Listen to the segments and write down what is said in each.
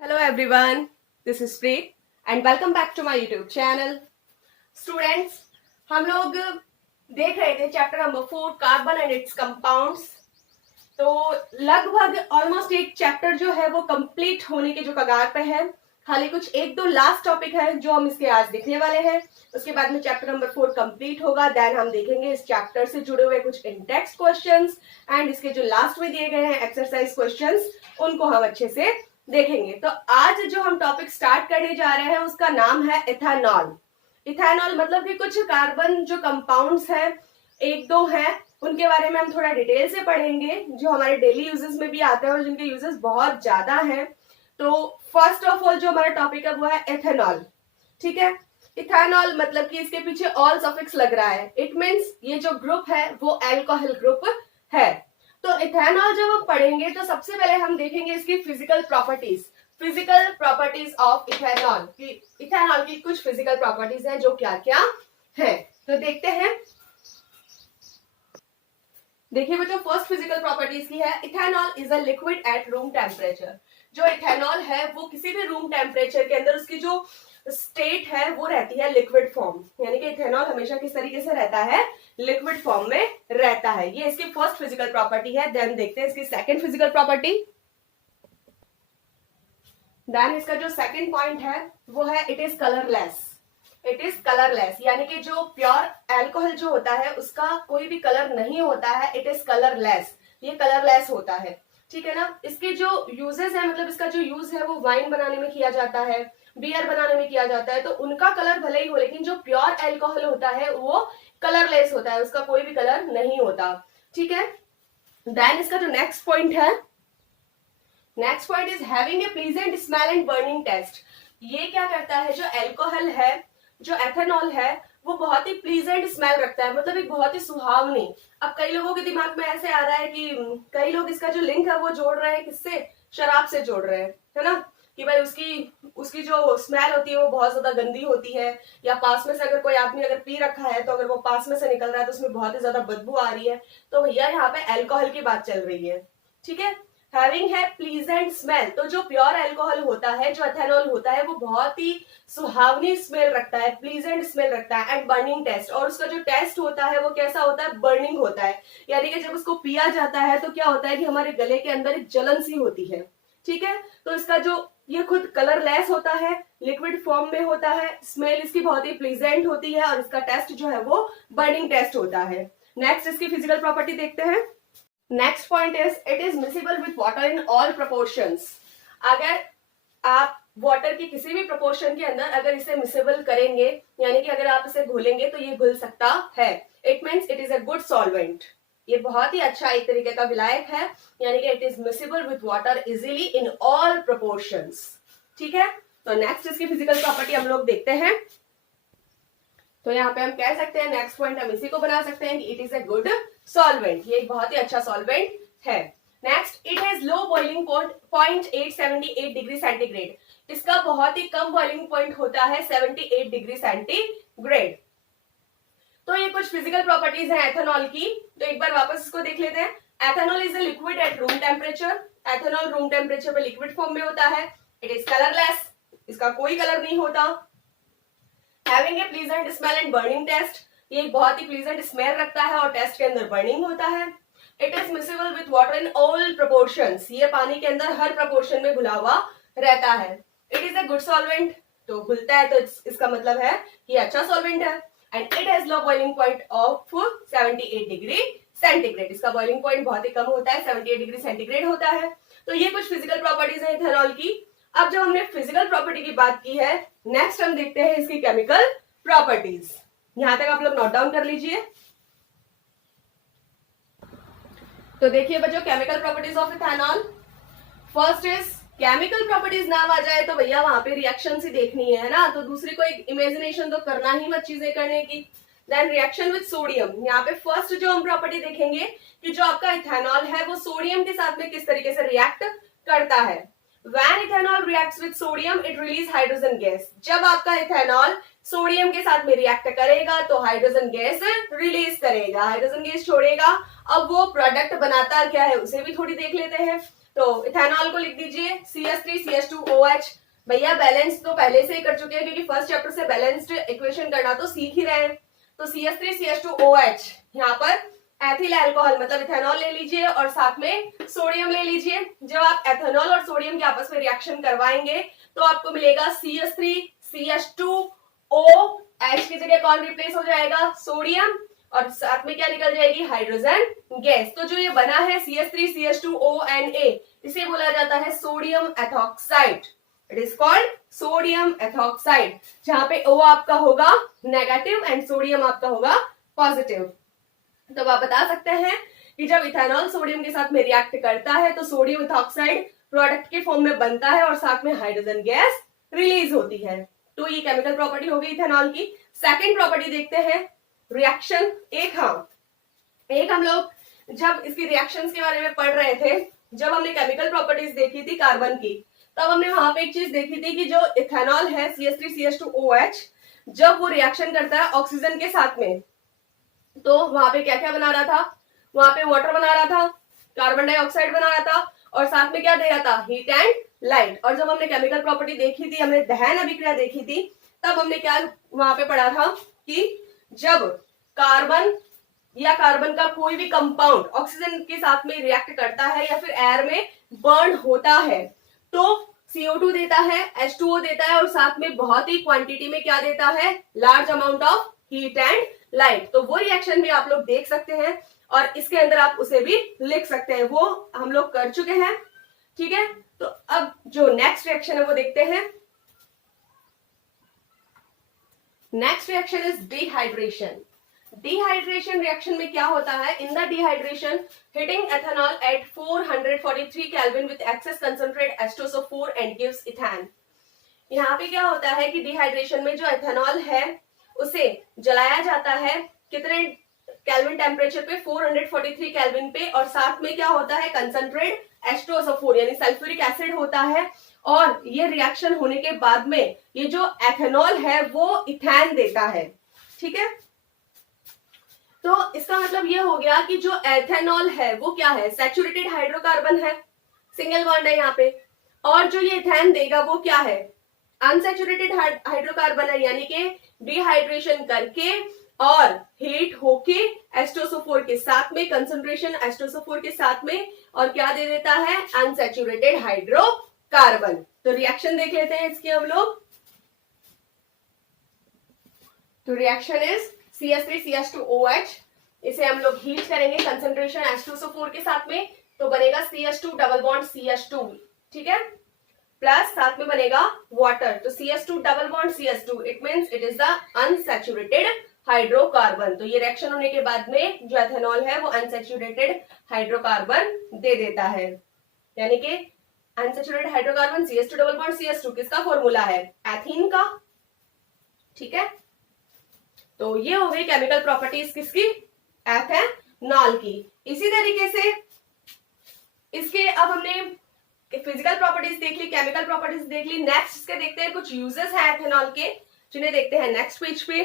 Hello everyone, this is Preet and welcome back to my YouTube channel. Students, हम लोग देख रहे थे chapter number 4 carbon and it's compounds. तो लगभग ऑलमोस्ट एक चैप्टर जो है वो कंप्लीट होने के जो कगार पे है। खाली कुछ एक दो लास्ट टॉपिक है जो हम इसके आज देखने वाले हैं। उसके बाद में चैप्टर नंबर 4 कंप्लीट होगा। देन हम देखेंगे इस चैप्टर से जुड़े हुए कुछ इन टेक्स्ट क्वेश्चंस एंड इसके जो लास्ट में दिए गए हैं एक्सरसाइज क्वेश्चंस, उनको हम अच्छे से देखेंगे। तो आज जो हम टॉपिक स्टार्ट करने जा रहे हैं उसका नाम है इथेनॉल। इथेनॉल मतलब कि कुछ कार्बन जो कंपाउंड्स हैं, एक दो हैं, उनके बारे में हम थोड़ा डिटेल से पढ़ेंगे जो हमारे डेली यूजेस में भी आते हैं और जिनके यूजेस बहुत ज्यादा हैं। तो फर्स्ट ऑफ ऑल जो हमारा टॉपिक है वो है इथेनॉल। ठीक है, इथेनॉल मतलब कि इसके पीछे ऑल सफिक्स लग रहा है। इट मीन्स ये जो ग्रुप है वो अल्कोहल ग्रुप है। तो इथेनॉल जब हम पढ़ेंगे तो सबसे पहले हम देखेंगे इसकी फिजिकल प्रॉपर्टीज ऑफ इथेनॉल की। इथेनॉल की कुछ फिजिकल प्रॉपर्टीज हैं जो क्या क्या है, तो देखते हैं। देखिए बच्चों, फर्स्ट फिजिकल प्रॉपर्टीज की है ethanol is a liquid at room temperature. जो इथेनॉल है वो किसी भी रूम टेम्परेचर के अंदर उसकी जो स्टेट है वो रहती है लिक्विड फॉर्म, यानी कि इथेनॉल हमेशा किस तरीके से रहता है, लिक्विड फॉर्म में रहता है। ये इसकी फर्स्ट फिजिकल प्रॉपर्टी है। देन देखते हैं इसकी सेकंड फिजिकल प्रॉपर्टी। देन इसका जो सेकंड पॉइंट है वो है it is colourless. It is colourless यानी कि जो प्योर अल्कोहल जो होता है उसका कोई भी कलर नहीं होता है। इट इज कलरलेस, ये कलरलेस होता है। ठीक है ना। इसके जो यूजेस है, मतलब इसका जो यूज है वो वाइन बनाने में किया जाता है, बियर बनाने में किया जाता है। तो उनका कलर भले ही हो, लेकिन जो प्योर अल्कोहल होता है वो कलरलेस होता है, उसका कोई भी कलर नहीं होता। ठीक है। देन इसका जो नेक्स्ट पॉइंट है, next point is having a pleasant smell and burning taste. ये क्या करता है, जो अल्कोहल है, जो एथेनॉल है, वो बहुत ही प्लीजेंट स्मेल रखता है, मतलब एक बहुत ही सुहावनी। अब कई लोगों के दिमाग में ऐसे आ रहा है कि कई लोग इसका जो लिंक है वो जोड़ रहे हैं किससे, शराब से जोड़ रहे हैं, है ना, कि भाई उसकी जो स्मेल होती है वो बहुत ज्यादा गंदी होती है, या पास में से अगर कोई आदमी अगर पी रखा है तो अगर वो पास में से निकल रहा है तो उसमें बहुत ही ज्यादा बदबू आ रही है। तो भैया यहाँ पे अल्कोहल की बात चल रही है। ठीक है। हैविंग है प्लीजेंट स्मेल, तो जो प्योर अल्कोहल होता है, जो एथेनॉल होता है, वो बहुत ही सुहावनी स्मेल रखता है, प्लीजेंट स्मेल रखता है। एंड बर्निंग टेस्ट, और उसका जो टेस्ट होता है वो कैसा होता है, बर्निंग होता है। यानी कि जब उसको पिया जाता है तो क्या होता है कि हमारे गले के अंदर एक जलन सी होती है। ठीक है। तो इसका जो ये खुद कलरलेस होता है, लिक्विड फॉर्म में होता है, स्मेल इसकी बहुत ही प्लीजेंट होती है, और इसका टेस्ट जो है वो बर्निंग टेस्ट होता है। नेक्स्ट इसकी फिजिकल प्रॉपर्टी देखते हैं। Next point is it is miscible with water in all proportions. अगर आप वाटर की किसी भी प्रोपोर्शन के अंदर अगर इसे मिसिबल करेंगे, यानी कि अगर आप इसे घोलेंगे तो ये घुल सकता है। It means it is a good solvent. ये बहुत ही अच्छा एक तरीके का विलायक है, यानी कि it is miscible with water easily in all proportions. ठीक है। तो नेक्स्ट इसकी फिजिकल प्रॉपर्टी हम लोग देखते हैं। तो यहाँ पे हम कह सकते हैं, नेक्स्ट पॉइंट हम इसी को बना सकते हैं कि it is a good solvent. ये एक बहुत ही अच्छा सॉल्वेंट है। Next, it has low boiling point 878 degree centigrade. इसका बहुत ही कम बॉइलिंग पॉइंट होता है 78 डिग्री सेंटीग्रेड। तो ये कुछ फिजिकल प्रॉपर्टीज हैं एथेनॉल की। तो एक बार वापस इसको देख लेते हैं। Ethanol is a liquid at room temperature. Ethanol room temperature पे लिक्विड फॉर्म में होता है। इट इज कलरलेस, इसका कोई कलर नहीं होता। Having a pleasant smell and burning taste, ये बहुत ही प्लीजेंट स्मेल रखता है और टेस्ट के अंदर बर्निंग होता है। It is miscible with water in all proportions, ये पानी के अंदर हर प्रोपोर्शन में घुला हुआ रहता है। It is a good solvent, तो घुलता है तो इसका मतलब है ये अच्छा सॉल्वेंट है। And it has low boiling point of 78 degree centigrade, इसका बॉइलिंग पॉइंट बहुत ही कम होता है, 78 डिग्री सेंटीग्रेड होता है। तो ये कुछ फिजिकल प्रॉपर्टीज है इथेनॉल की। अब जब हमने फिजिकल प्रॉपर्टी की बात की है, नेक्स्ट हम देखते हैं इसकी केमिकल प्रॉपर्टीज। यहां तक आप लोग नोट डाउन कर लीजिए। तो देखिए बच्चों, chemical properties of ethanol. First is chemical properties, नाम आ जाए तो भैया वहां पे रिएक्शन ही देखनी है ना, तो दूसरी को एक इमेजिनेशन तो करना ही मत चीजें करने की। देन रिएक्शन विद सोडियम, यहाँ पे फर्स्ट जो हम प्रॉपर्टी देखेंगे कि जो आपका इथेनॉल है वो सोडियम के साथ में किस तरीके से रिएक्ट करता है। When ethanol reacts with sodium, it release hydrogen gas. जब आपका इथेनॉल सोडियम के साथ में रिएक्ट करेगा तो हाइड्रोजन गैस रिलीज करेगा, हाइड्रोजन गैस छोड़ेगा। अब वो प्रोडक्ट बनाता क्या है उसे भी थोड़ी देख लेते हैं। तो इथेनॉल को लिख दीजिए CH3CH2OH। भैया बैलेंस तो पहले से ही कर चुके हैं क्योंकि फर्स्ट चैप्टर से बैलेंस्ड इक्वेशन करना तो सीख ही रहे हैं। तो CH3CH2OH, यहाँ पर एथिल अल्कोहल मतलब इथेनॉल ले लीजिए और साथ में सोडियम ले लीजिए। जब आप एथेनॉल और सोडियम के आपस में रिएक्शन करवाएंगे तो आपको मिलेगा CH3CH2OH की जगह कौन रिप्लेस हो जाएगा, सोडियम, और साथ में क्या निकल जाएगी, हाइड्रोजन गैस। तो जो ये बना है CH3CH2ONA, इसे बोला जाता है sodium ethoxide. It is called sodium ethoxide, जहां पे O आपका होगा नेगेटिव एंड सोडियम आपका होगा पॉजिटिव। तो आप बता सकते हैं कि जब इथेनॉल सोडियम के साथ में रिएक्ट करता है तो सोडियम इथॉक्साइड प्रोडक्ट के फॉर्म में बनता है और साथ में हाइड्रोजन गैस रिलीज होती है। तो ये केमिकल प्रॉपर्टी हो गई इथेनॉल की। सेकंड प्रॉपर्टी देखते हैं, रिएक्शन एक। एक हम लोग जब इसकी रिएक्शंस के बारे में पढ़ रहे थे, जब हमने केमिकल प्रॉपर्टीज देखी थी कार्बन की, तब हमने वहां पे एक चीज देखी थी कि जो इथेनॉल है CH3CH2OH, जब वो रिएक्शन करता है ऑक्सीजन के साथ में, तो वहां पे क्या क्या बना रहा था, वहां पे वाटर बना रहा था, कार्बन डाइऑक्साइड बना रहा था और साथ में क्या दे रहा था, हीट एंड लाइट। और जब हमने केमिकल प्रॉपर्टी देखी थी, हमने दहन अभिक्रिया देखी थी, तब हमने क्या वहां पे पढ़ा था कि जब कार्बन या कार्बन का कोई भी कंपाउंड ऑक्सीजन के साथ में रिएक्ट करता है या फिर एयर में बर्न होता है तो CO2 देता है, H2O देता है और साथ में बहुत ही क्वांटिटी में क्या देता है, large amount of heat and light. तो वो रिएक्शन भी आप लोग देख सकते हैं और इसके अंदर आप उसे भी लिख सकते हैं, वो हम लोग कर चुके हैं। ठीक है, तो अब जो नेक्स्ट रिएक्शन है वो देखते हैं। Next reaction is dehydration. Dehydration reaction में क्या होता है, in the dehydration heating ethanol at 443 kelvin with excess concentrate H2SO4 and gives ethene. यहाँ पे क्या होता है कि डिहाइड्रेशन में जो एथेनॉल है उसे जलाया जाता है कितने केल्विन टेम्परेचर पे, 443 केल्विन पे, और साथ में क्या होता है, कंसंट्रेट H2SO4 यानी सल्फ्यूरिक एसिड होता है। और ये रिएक्शन होने के बाद में ये जो एथेनॉल है वो इथेन देता है। ठीक है, तो इसका मतलब ये हो गया कि जो एथेनॉल है वो क्या है, सैचुरेटेड हाइड्रोकार्बन है, सिंगल बॉन्ड है यहाँ पे, और जो ये इथेन देगा वो क्या है, अनसैचुरेटेड हाइड्रोकार्बन है, यानी कि डिहाइड्रेशन करके और हीट होके H2SO4 के साथ में, कंसंट्रेशन H2SO4 के साथ में, और क्या दे देता है, अनसैचुरेटेड हाइड्रोकार्बन। तो रिएक्शन देख लेते हैं इसकी हम लोग। तो रिएक्शन इज CH3CH2OH, इसे हम लोग हीट करेंगे कंसंट्रेशन H2SO4 के साथ में, तो बनेगा CH2 डबल बॉन्ड CH2, ठीक है, प्लस साथ में बनेगा वाटर, तो CH2 double bond CH2, it means it is the unsaturated hydrocarbon. तो ये रिएक्शन होने के बाद में जो एथेनॉल है वो अनसैचुरेटेड हाइड्रोकार्बन दे देता है, यानी कि unsaturated hydrocarbon CH2 double bond CH2 किसका फॉर्मूला है, एथीन का। ठीक है, तो ये हो गई केमिकल प्रॉपर्टीज किसकी, एथेनॉल की। इसी तरीके से इसके अब हमने फिजिकल प्रॉपर्टीज देख ली, केमिकल प्रॉपर्टीज देख ली। नेक्स्ट इसके देखते हैं कुछ यूजेस है एथेनॉल के, जिन्हें देखते हैं नेक्स्ट पेज पे।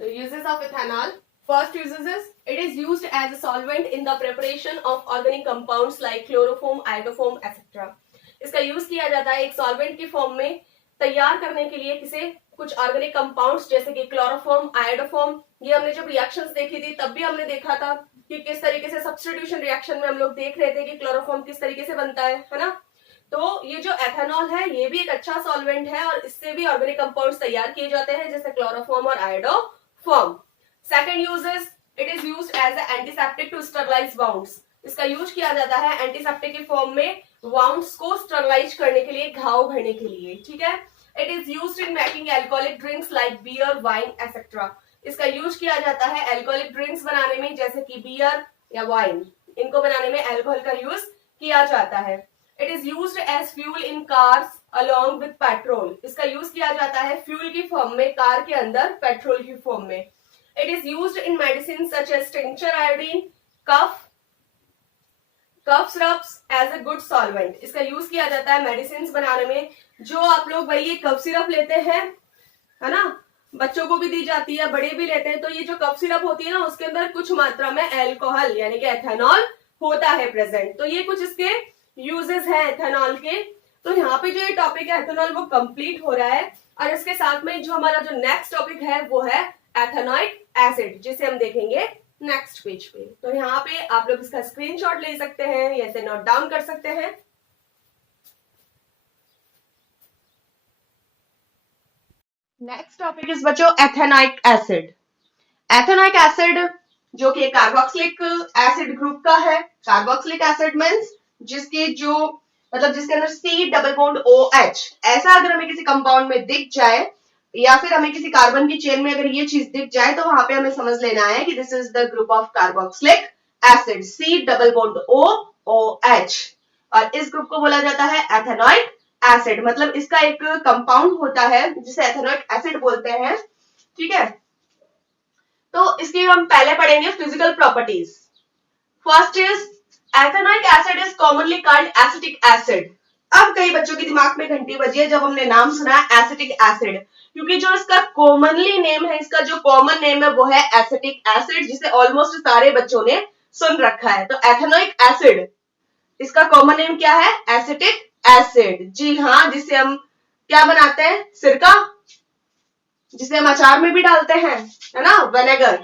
तो uses of ethanol, first uses is it is used as a solvent in the preparation of organic compounds like chloroform, iodoform etcetera. इसका यूज किया जाता है एक सॉल्वेंट की फॉर्म में तैयार करने के लिए किसे, कुछ ऑर्गेनिक कंपाउंड्स जैसे कि क्लोरोफॉर्म, आयोडोफॉर्म। ये हमने जब रिएक्शंस देखी थी तब भी हमने देखा था कि किस तरीके से सब्स्टिट्यूशन रिएक्शन में हम लोग देख रहे थे कि क्लोरोफॉर्म किस तरीके से बनता है ना। तो ये जो एथेनॉल है ये भी एक अच्छा सॉल्वेंट है और इससे भी ऑर्गेनिक कंपाउंड्स तैयार किए जाते हैं जैसे क्लोरोफॉर्म और iodoform. Second uses, it is used as a antiseptic to sterilise wounds. इसका यूज किया जाता है एंटीसेप्टिक की फॉर्म में वाउंड्स को स्टरलाइज करने के लिए, घाव भरने के लिए। ठीक है, it is used in making alcoholic drinks like beer, wine etcetera. इसका यूज किया जाता है एल्कोहलिक ड्रिंक्स बनाने में जैसे कि बियर या वाइन, इनको बनाने में अल्कोहल का यूज किया जाता है। It is used as fuel in cars along with petrol. इसका यूज किया जाता है फ्यूल की फॉर्म में, कार के अंदर पेट्रोल की फॉर्म में। It is used in medicine such as tincture iodine, cough, cough syrups as a good solvent, इसका यूज किया जाता है मेडिसिन बनाने में। जो आप लोग भाई ये कफ सिरप लेते हैं, है ना, बच्चों को भी दी जाती है, बड़े भी लेते हैं, तो ये जो कफ सिरप होती है ना, उसके अंदर कुछ मात्रा में अल्कोहल यानी कि एथेनॉल होता है प्रेजेंट। तो ये कुछ इसके यूजेस हैं एथेनॉल के। तो यहाँ पे जो ये टॉपिक है एथेनॉल वो कंप्लीट हो रहा है, और इसके साथ में जो हमारा जो नेक्स्ट टॉपिक है वो है एथेनोइक एसिड, जिसे हम देखेंगे नेक्स्ट पेज पे। तो यहाँ पे आप लोग इसका स्क्रीनशॉट ले सकते हैं या इसे नोट डाउन कर सकते हैं। नेक्स्ट टॉपिक इज बच्चों एथेनोइक एसिड। एथेनोइक एसिड जो कि कार्बोक्सिलिक एसिड ग्रुप का है। कार्बोक्सिलिक एसिड मींस जिसके जो मतलब जिसके अंदर C डबल बॉन्ड OH, ऐसा अगर हमें किसी कंपाउंड में दिख जाए या फिर हमें किसी कार्बन की चेन में अगर ये चीज दिख जाए तो वहां पे हमें समझ लेना है कि this is the group of carboxylic acid, C double bond OH, और इस ग्रुप को बोला जाता है एथेनोइक एसिड। मतलब इसका एक कंपाउंड होता है जिसे एथेनोइक एसिड बोलते हैं, ठीक है। तो इसकी हम पहले पढ़ेंगे physical properties. First is ethanoic acid is commonly called acetic acid. अब कई बच्चों के दिमाग में घंटी बजी है जब हमने नाम सुना एसिटिक एसिड, क्योंकि जो इसका कॉमनली नेम है, इसका जो कॉमन नेम है वो है एसिटिक एसिड, जिसे ऑलमोस्ट सारे बच्चों ने सुन रखा है। तो एथेनोइक एसिड इसका कॉमन नेम क्या है? Acetic acid. जी हाँ, जिसे हम क्या बनाते हैं? सिरका, जिसे हम अचार में भी डालते हैं, है ना, विनेगर।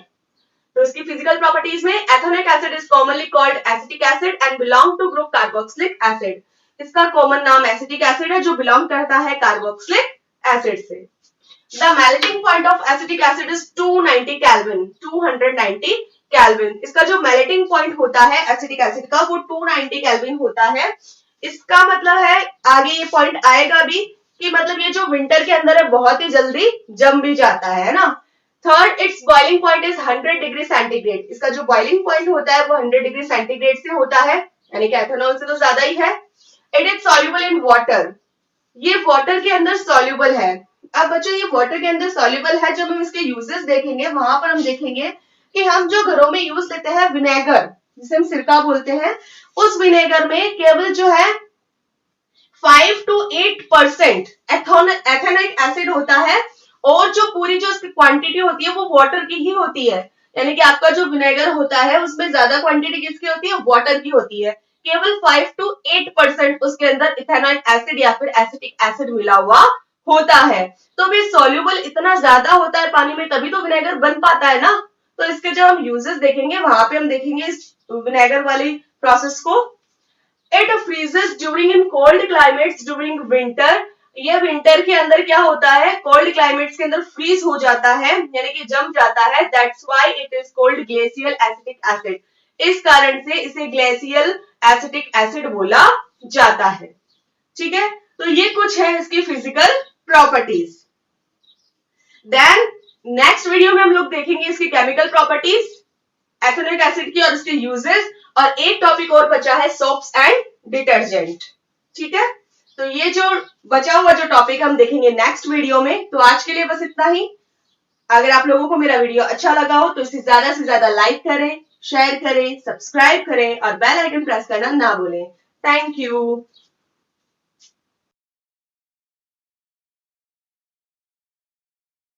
तो इसकी फिजिकल प्रॉपर्टीज में ethanoic acid is commonly called acetic acid and belong to group carboxylic acid. इसका कॉमन नाम एसिटिक एसिड है जो बिलोंग करता है कार्बोक्सिलिक एसिड से। The melting point of acetic acid is 290 kelvin, 290 kelvin. इसका जो मेल्टिंग पॉइंट होता है एसिटिक एसिड का वो 290 केल्विन होता है। इसका मतलब है, आगे ये पॉइंट आएगा भी, कि मतलब ये जो विंटर के अंदर है बहुत ही जल्दी जम भी जाता है ना। Third, it's boiling point is 100 degree centigrade. इसका जो बॉइलिंग पॉइंट होता है वो 100 डिग्री सेंटीग्रेड से होता है, यानी कि एथेनॉल से तो ज्यादा ही है। It is soluble in water, ये वाटर के अंदर सॉल्युबल है। अब बच्चों ये वाटर के अंदर सॉल्युबल है, जब हम इसके यूजेस देखेंगे वहां पर हम देखेंगे कि हम जो घरों में यूज लेते हैं विनेगर, जिसे हम सिरका बोलते हैं, उस विनेगर में केवल जो है 5 to 8% एथेनोइक एसिड होता है, और जो पूरी जो इसकी क्वांटिटी होती है वो वाटर की ही होती है। यानी कि आपका जो विनेगर होता है उसमें ज्यादा क्वांटिटी किसकी होती है? वाटर की होती है। केवल 5 to 8% उसके अंदर इथेनोइक एसिड या फिर एसिटिक एसिड मिला हुआ होता है। तो भी सॉल्युबल इतना ज्यादा होता है पानी में, तभी तो विनेगर बन पाता है ना। तो इसके जब हम यूजेस देखेंगे वहां पे हम देखेंगे इस विनेगर वाली प्रोसेस को। It freezes during in cold climates during winter. ये विंटर के अंदर क्या होता है? कोल्ड क्लाइमेट्स के अंदर फ्रीज हो जाता है, यानी कि जम जाता है। That's why it is called glacial acetic acid. इस कारण से इसे ग्लेशियल एसिटिक एसिड बोला जाता है, ठीक है। तो ये कुछ है इसकी physical properties. Then next video में हम लोग देखेंगे इसकी केमिकल प्रॉपर्टीज, एथेनोइक एसिड की और उसके यूजेस, और एक टॉपिक और बचा है सोप्स एंड डिटर्जेंट, ठीक है। तो ये जो बचा हुआ जो टॉपिक हम देखेंगे नेक्स्ट वीडियो में। तो आज के लिए बस इतना ही। अगर आप लोगों को मेरा वीडियो अच्छा लगा हो तो इसे ज्यादा से ज्यादा लाइक करें, शेयर करें, सब्सक्राइब करें और बेल आइकन प्रेस करना ना भूलें। Thank you.